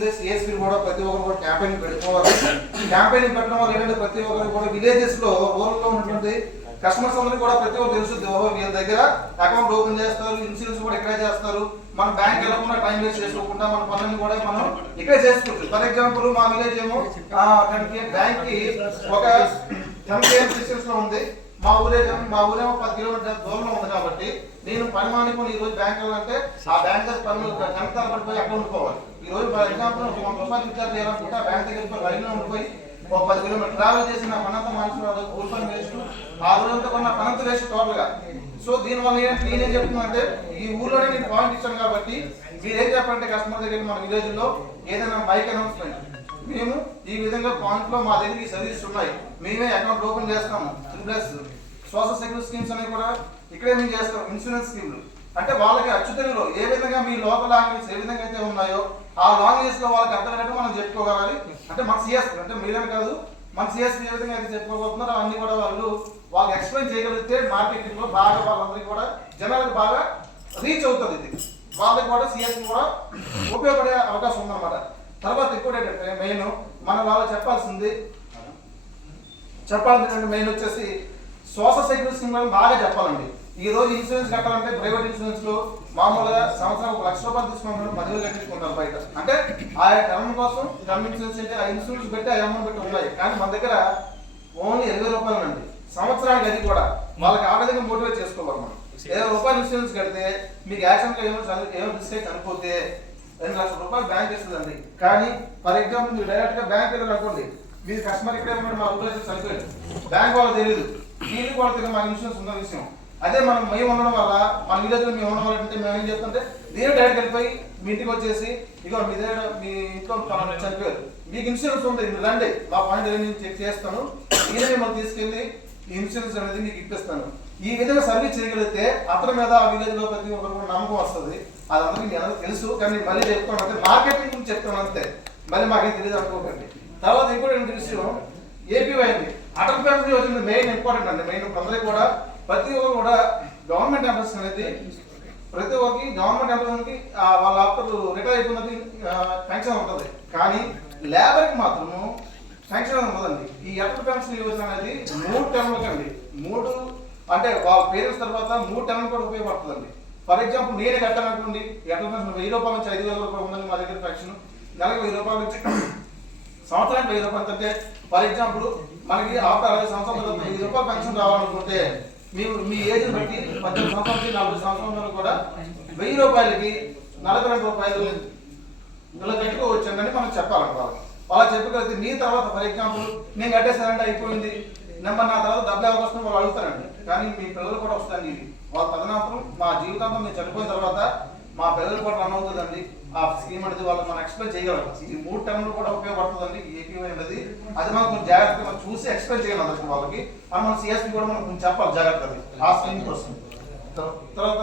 ఉంది. సిఎస్పీ కూడా ప్రతి ఒక్కరు కూడా క్యాంపెయిన్ పెట్టుకోవాలి. క్యాంపెయిన్ పెట్టడం వల్ల ఏంటంటే ప్రతి ఒక్కరు కూడా విలేజెస్ లో రూరల్ లో ఉన్నటువంటి కస్టమర్స్ అందరికీ కూడా ప్రతి ఒక్కరు తెలుసు వీళ్ళ దగ్గర అకౌంట్ ఓపెన్ చేస్తారు, ఇన్సూరెన్స్ కూడా ఇక్కడే చేస్తారు. మన బ్యాంక్ వెళ్ళకుండా టైం వేస్ట్ చేసుకోకుండా మన పనులను కూడా మనం ఇక్కడే చేసుకోవచ్చు. ఫర్ ఎగ్జాంపుల్ మా విలేజ్ ఏమో బ్యాంక్ కి ఒక 10 km డిస్టెన్స్ లో ఉంది. మా ఊరేమో 10 కిలోమీటర్ దూరంలో ఉంది. కాబట్టి నేను పని మానుకొని ఈ రోజు బ్యాంక్ వెళ్ళాలంటే ఆ బ్యాంక్ దగ్గర పనులు గంటలు పడిపోయి అక్కడ ఉండిపోవాలి. ఈ రోజు ఫర్ ఎగ్జాంపుల్ 100 రూపాయలు రీఛార్జ్ చేయాలనుకుంటే ఆ బ్యాంక్ దగ్గర లైన్ లో ఉండిపోయి ఒక 10 కిలోమీటర్ ట్రావెల్ చేసి నా పనంతా మార్చుకోవాలి. కూల్ పని వేస్ట్, ఆ రోజంతా కూడా నా పనంతా వేస్ట్ టోటల్ గా. సో దీనివల్ల నేనేం చెప్తున్నా అంటే ఈ ఊర్లోనే నేను పాయింట్ ఇచ్చాను. కాబట్టి మీరేం చెప్పాలంటే కస్టమర్ దగ్గర మన విలేజ్ లో ఏదైనా మైక్ అనౌన్స్మెంట్, మేము ఈ విధంగా పాయింట్ లో మా దగ్గర ఈ సర్వీస్ ఉన్నాయి, మేమే అకౌంట్ ఓపెన్ చేస్తాము. ప్లస్ సోషల్ సెక్యూరిటీ స్కీమ్స్ అనేవి కూడా ఇక్కడే మేము చేస్తాం. ఇన్సూరెన్స్ స్కీమ్లు అంటే వాళ్ళకి అచ్చుతెలుగులో ఏ విధంగా మీ లోకల్ లాంగ్వేజ్ ఏ విధంగా అయితే ఉన్నాయో ఆ లాంగ్వేజ్ లో వాళ్ళకి అర్థమైనట్టు మనం చెప్పుకోగలాలి. అంటే మన సిఎస్ అంటే మీరేం కాదు, మన సిఎస్ ఏ విధంగా అయితే చెప్పుకోబోతున్నారో అన్ని కూడా వాళ్ళు ఎక్స్ప్లెయిన్ చేయగలిగితే మార్కెటింగ్ లో బాగా వాళ్ళందరికీ కూడా జనాలకు బాగా రీచ్ అవుతుంది. ఇది వాళ్ళకి కూడా సిఎస్ కూడా ఉపయోగపడే అవకాశం ఉందన్నమాట. తర్వాత ఇంకోటి ఏంటంటే మెయిన్ మనం వాళ్ళు చెప్పాల్సింది మెయిన్ వచ్చేసి సోషల్ సెక్యూరిటీ స్కీమ్ బాగా చెప్పాలండి. ఈ రోజు ఇన్సూరెన్స్ కట్టాలంటే ప్రైవేట్ ఇన్సూరెన్స్ లో మామూలుగా సంవత్సరం 1 లక్ష రూపాయలు తీసుకుంటారు, 10,000 కట్టించుకుంటారు బయట. అంటే ఆ టర్మ్ కోసం టర్మ్ ఇన్సూరెన్స్ అంటే ఆ ఇన్సూరెన్స్ పెట్టి ఆ అమౌంట్ పెట్టి ఉన్నాయి. కానీ మన దగ్గర ఓన్లీ 20 రూపాయలు అండి సంవత్సరానికి. అది కూడా వాళ్ళకి ఆ విధంగా మోటివేట్ చేసుకోవాలి. మనం 20 రూపాయలు ఇన్సూరెన్స్ కడితే మీకు యాక్సిడెంట్ ఏమో మిస్ అయి చనిపోతే 2 లక్షల రూపాయలు బ్యాంక్ ఇస్తుందండి. కానీ ఫర్ ఎగ్జాంపుల్ మీరు డైరెక్ట్ గా బ్యాంక్ వెళ్ళారు అనుకోండి, మీరు కస్టమర్ ఇక్కడే ఉన్నాడు, మా ఊళ్ళో చనిపోయాడు, బ్యాంక్ వాళ్ళకి తెలియదు, వీళ్ళు కూడా తెలియదు మా ఇన్సూరెన్స్ ఉన్న విషయం. అదే మనం మేము ఉండడం వల్ల మన విలేజ్ లో మేము ఉండడం వల్ల అంటే మేము ఏం చేస్తుంటే నేను డైరెక్ట్ వెళ్ళిపోయి మీ ఇంటికి వచ్చేసి ఇగో మీ దగ్గర మీ ఇంట్లో చనిపోయారు, మీకు ఇన్సూరెన్స్ ఉంది, మీరు రండి మా పాయింట్ నేను చెక్ చేస్తాను, నేనే మిమ్మల్ని తీసుకెళ్ళి ఈ ఇన్సూరెన్స్ అనేది మీకు ఇప్పిస్తాను. ఈ విధంగా సర్వీస్ చేయగలిగితే అతని మీద ఆ విలేజ్ లో ప్రతి ఒక్కరు నమ్మకం వస్తుంది. అది అందరికీ మీ అందరికీ తెలుసు. కానీ మళ్ళీ చెప్తాను అంటే మార్కెటింగ్ గురించి చెప్తాను అంతే, మళ్ళీ మాకేం తెలియదు అనుకోకండి. తర్వాత ఇంకోటి విషయం ఏపీవై అండి, Atal pension Yojana main important అండి. మెయిన్ అందరికీ కూడా ప్రతి ఒక్కరు కూడా గవర్నమెంట్ ఎంప్లాయీస్ అనేది ప్రతి ఒక్కరికి గవర్నమెంట్ ఎంప్లాయీకి వాళ్ళ ఆఫ్టర్ రిటైర్ అయిపోయినది పెన్షన్ ఉంటుంది. కానీ లేబర్కి మాత్రము పెన్షన్ ఉండదండి. ఈ అటల్ పెన్షన్ యోజన అనేది 3 టర్మ్లకి అండి. 3 అంటే వాళ్ళ పేరెంట్స్ తర్వాత 3 టర్మ్ కూడా ఉపయోగపడుతుందండి. ఫర్ ఎగ్జాంపుల్ నేనే కట్టాలనుకోండి, అటల్ పెన్షన్ 1000 రూపాయల నుంచి 5,000 రూపాయలు ఉందండి మా దగ్గర పెన్షన్. నెలకు 1000 రూపాయల నుంచి సంవత్సరానికి 1000 రూపాయలు. అంటే ఫర్ ఎగ్జాంపుల్ మనకి ఆఫ్టర్ 60 సంవత్సరాల తర్వాత 1000 రూపాయలు పెన్షన్ రావాలనుకుంటే మీరు మీ ఏజ్ బట్టి 18 సంవత్సరాల నుంచి 40 సంవత్సరాల కూడా 1000 రూపాయలకి 42 రూపాయలు ఇలా కట్టుకోవచ్చండి మనం చెప్పాలనుకోవాలి. అలా చెప్పగలిగితే మీ తర్వాత ఫర్ ఎగ్జాంపుల్ నేను కట్టేసానంటే అయిపోయింది, నెంబర్ నా తర్వాత డబ్బులు అవకాశం వాళ్ళు అడుగుతారండి. కానీ మీ పిల్లలు కూడా వస్తారండి. ఇది వాళ్ళ తదనంతరం మా జీవితాంతం నేను చనిపోయిన తర్వాత మా పిల్లలు కూడా రన్ అవుతుందండి ఆ స్కీమ్ అనేది. వాళ్ళు మనం ఎక్స్ప్లెయిన్ చేయగలం. ఈ 3 టర్మ్లు కూడా ఉపయోగపడుతుందండి ఈ ఏపీవై అనేది. అది మనం కొంచెం జాగ్రత్తగా చూసి ఎక్స్ప్లెయిన్ చేయాలి అందరికి వాళ్ళకి. మన సిఎస్పీ కూడా మనం కొంచెం చెప్పాలి జాగ్రత్తగా ఆ స్కీమ్ కోసం. తర్వాత